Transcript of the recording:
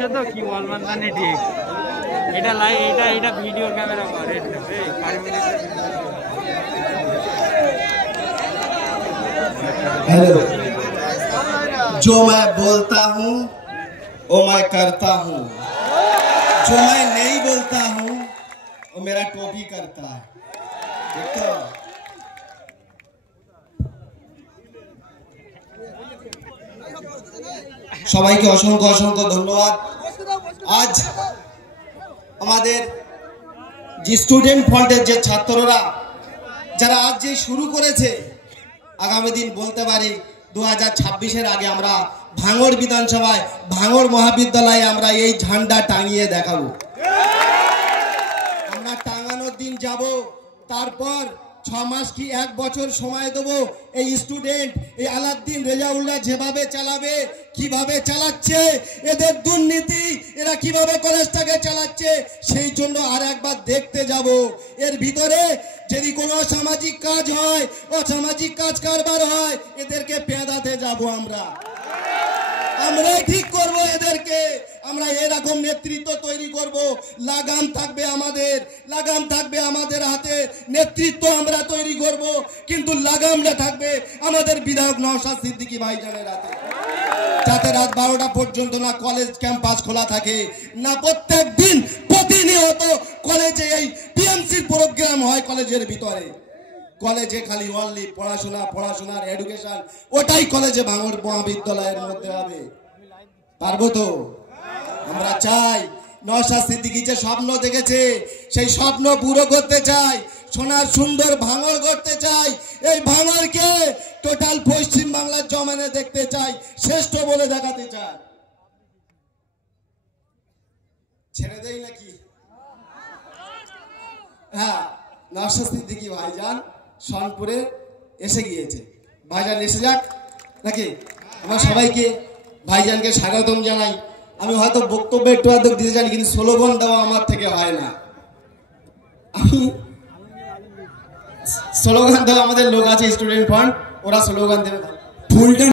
করছে তো কি বলমান জানি ঠিক এটা এটা ভিডিও ক্যামেরা করে हेलो जो मैं बोलता हूँ वो मैं करता हूँ जो मैं नहीं बोलता हूँ वो मेरा टोपी करता है देखो সবাইকে অসংখ্য অসংখ্য ধন্যবাদ। আজ আমাদের যে স্টুডেন্ট ফ্রন্টের যে ছাত্ররা যারা আজ যে শুরু করেছে আগামী দিন বলতে পারি 2026-এর আগে আমরা ভাঙড় বিধানসভায় ভাঙড় মহাবিদ্যালয়ে আমরা এই ঝান্ডা টাঙিয়ে দেখাবো। আমরা টাঙানোর দিন যাব, তারপর 6 মাস কি 1 বছর সময় দেবো এই স্টুডেন্ট এই আলাউদ্দিন রেজাউল্লাহ যেভাবে চালাবে, কিভাবে চালাচ্ছে, এদের দুর্নীতি, এরা কিভাবে কলেজটাকে চালাচ্ছে সেই জন্য আর একবার দেখতে যাব। এর ভিতরে যদি কোনো অসামাজিক কাজ হয়, অসামাজিক কাজ কারবার হয়, এদেরকে পেঁদাতে যাব। আমরাই ঠিক করব এদেরকে। আমরা এরকম নেতৃত্ব তৈরি করব, লাগাম থাকবে আমাদের হাতে, নেতৃত্ব আমরা তৈরি করব, কিন্তু লাগামটা থাকবে আমাদের বিধায়ক নওশাদ সিদ্দিকী ভাইজানের হাতে, যাতে রাত 12টা পর্যন্ত না কলেজ ক্যাম্পাস খোলা থাকে, না প্রত্যেক দিন প্রতিনিয়ত কলেজে এই টিএমসির প্রোগ্রাম হয় কলেজের ভিতরে। কলেজে খালি অনলি পড়াশোনার এডুকেশন, ওটাই কলেজে ভাঙড় মহাবিদ্যালয়ের মধ্যে হবে। পারবো তো? আমরা চাই নওশাদ সিদ্দিকী যে স্বপ্ন দেখেছে সেই স্বপ্ন পুরো করতে চাই, সোনার সুন্দর ভাঙড় করতে চাই। এই ভাঙড়কে টোটাল পশ্চিম বাংলার জমানে দেখতে চাই, শ্রেষ্ঠ বলে দেখাতে চাই। ছেড়ে দেই নাকি? হ্যাঁ, নওশাদ সিদ্দিকী ভাইজান সনপুরে এসে গিয়েছে। ভাইজান এসে যাক নাকি? আমরা সবাইকে ভাইজানকে স্বাগতম জানাই। আমি হয়তো বক্তব্য একটু আধটু দিতে জানি, কিন্তু স্লোগান দেওয়া আমার থেকে হয় না। আমি স্লোগান দেওয়া আমাদের লোক আছে স্টুডেন্ট ফ্রন্ট, ওরা স্লোগান দেবে। ফুলটা